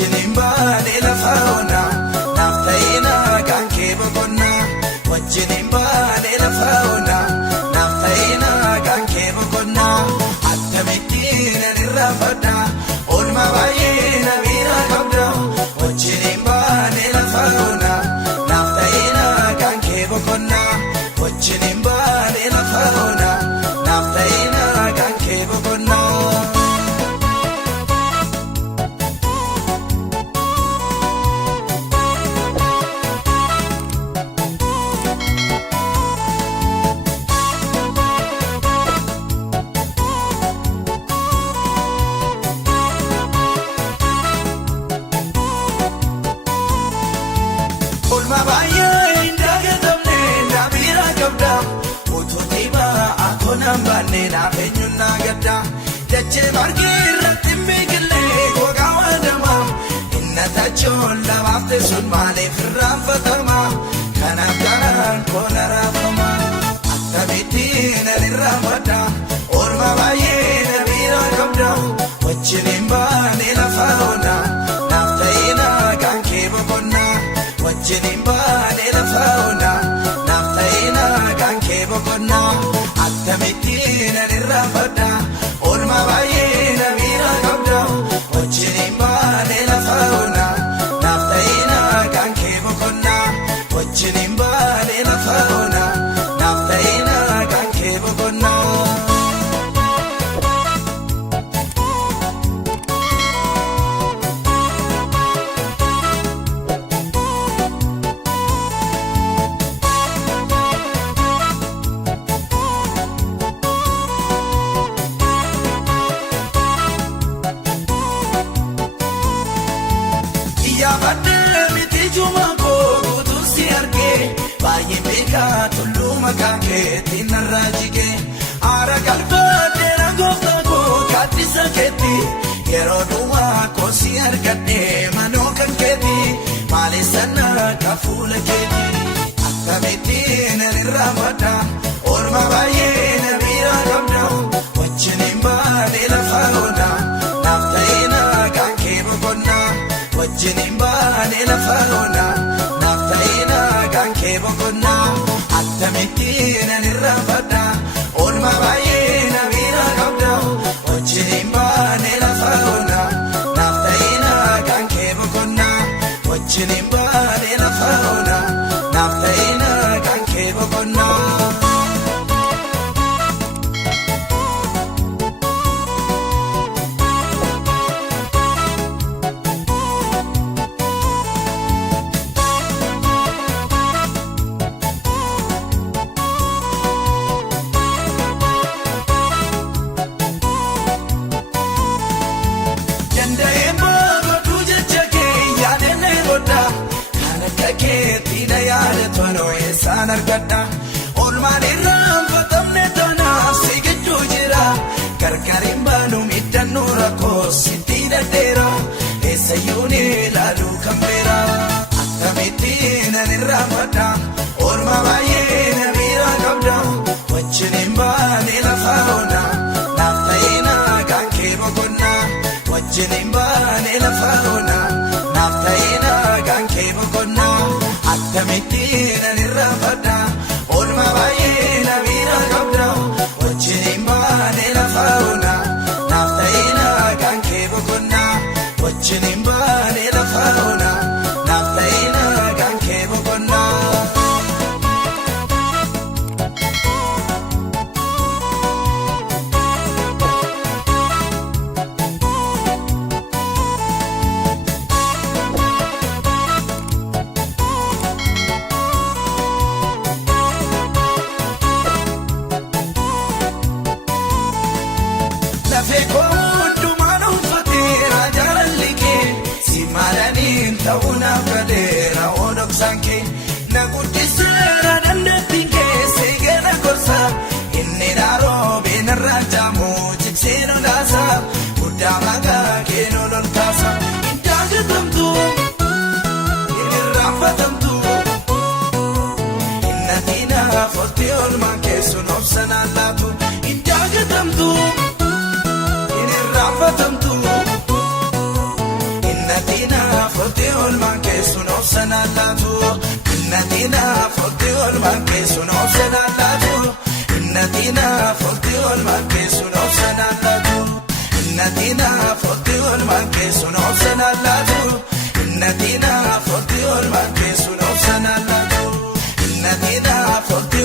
wajjiniin baane lafa ona naaf ta'ina kan kee boqonna wajjiniin baane lafa ona naaf ta'ina kan kee boqonna akkamittiin ani raafadha oolmaa baay'ee na bira qabda wajjiniin baane lafa ona naaf ta'ina kan kee boqonna wajjiniin baane lafa ona naaf ta'ina kan kee boqonna. Olma baay'ee indagatamne na bira qabda utuutii ba'a akoonaan baanne naaf eenyuun na gadda dachee margee irratti miiqillee gogaa waadama inna tachoon lamaaf teessuun maaliif irraanfatama kanaaf garaan koona raafama akkamittiin ani raafadha olma baay'ee na bira qabda wajjiniin baane lafa ona naaf ta'ina kan kee boqonna. wajjiniin baane lafa ona naaf ta'ina kan kee boqonna akkamittiin ani raafadha oolmaa baay'ee na bira qabda wajjiniin baane lafa ona naaf ta'ina kan kee boqonna wajjiniin baane lafa ona naaf ta'ina kan kee boqonna. Yaabadde miti juma koo guutuu si argee baay'ee beekaa tulluu maqaan keetiin narraa jigee aara galfadhee na gooftaa koo gaaddisa keetti yeroo duwwaa koo si argadhee manoo kan keetti maaleessana ka fuula keetti akkamittiin ani raafadha oolmaa baay'ee na bira qabda wajjiniin baane lafa ona naaf ta'ina kan kee boqonna. wajjiniin baane lafa ona naaf ta'ina kan kee boqonna akkamittiin ani raafadha oolmaa baay'ee na bira qabda wajjiniin baane lafa ona naaf ta'ina kan kee boqonna wajjiniin baane lafa ona naaf ta'ina kan kee boqonna. Keetina yaada toonoo eessaan argadha oolmaan irraanfatamne tanaaf si gidduu jira gargariin baanu miidhannoo rakkoo sitti dhadheera eessayyuu ni ilaaluu kan beera akkamittiin ani raafadha oolmaa baay'ee na bira qabda wajjiniin baane lafa ona naaf ta'ina kan kee boqonna wajjiniin baane lafa ona naaf ta'ina kan kee boqonna. akkamittiin ani raafadha oolmaa baay'ee na bira qabda wajjiniin baane lafa ona naaf ta'ina kan kee boqonna wajjiniin baane lafa ona naaf ta'ina kan kee boqonna. Ta'uunaaf gadeera oodoksan kee na guddiseera dandeettiin kee seegera gorsa inni daaroo beenarraa jaamu jibseenu laasa guddaa maqaa keenoo lolkaasa indagatamtu inni raanfatamtu innatina forti oolmaan keessuun obsanaan laatu indagatamtu inni raanfatamtu innatina olmaan keessu noobsan allaatu. Innatina footi olmaan keessu noobsan allaatu. Innatina footi olmaan keessu noobsan allaatu. Innatina footi olmaan keessu noobsan allaatu. Innatina footi olmaan keessu noobsan allaatu. Innatina footi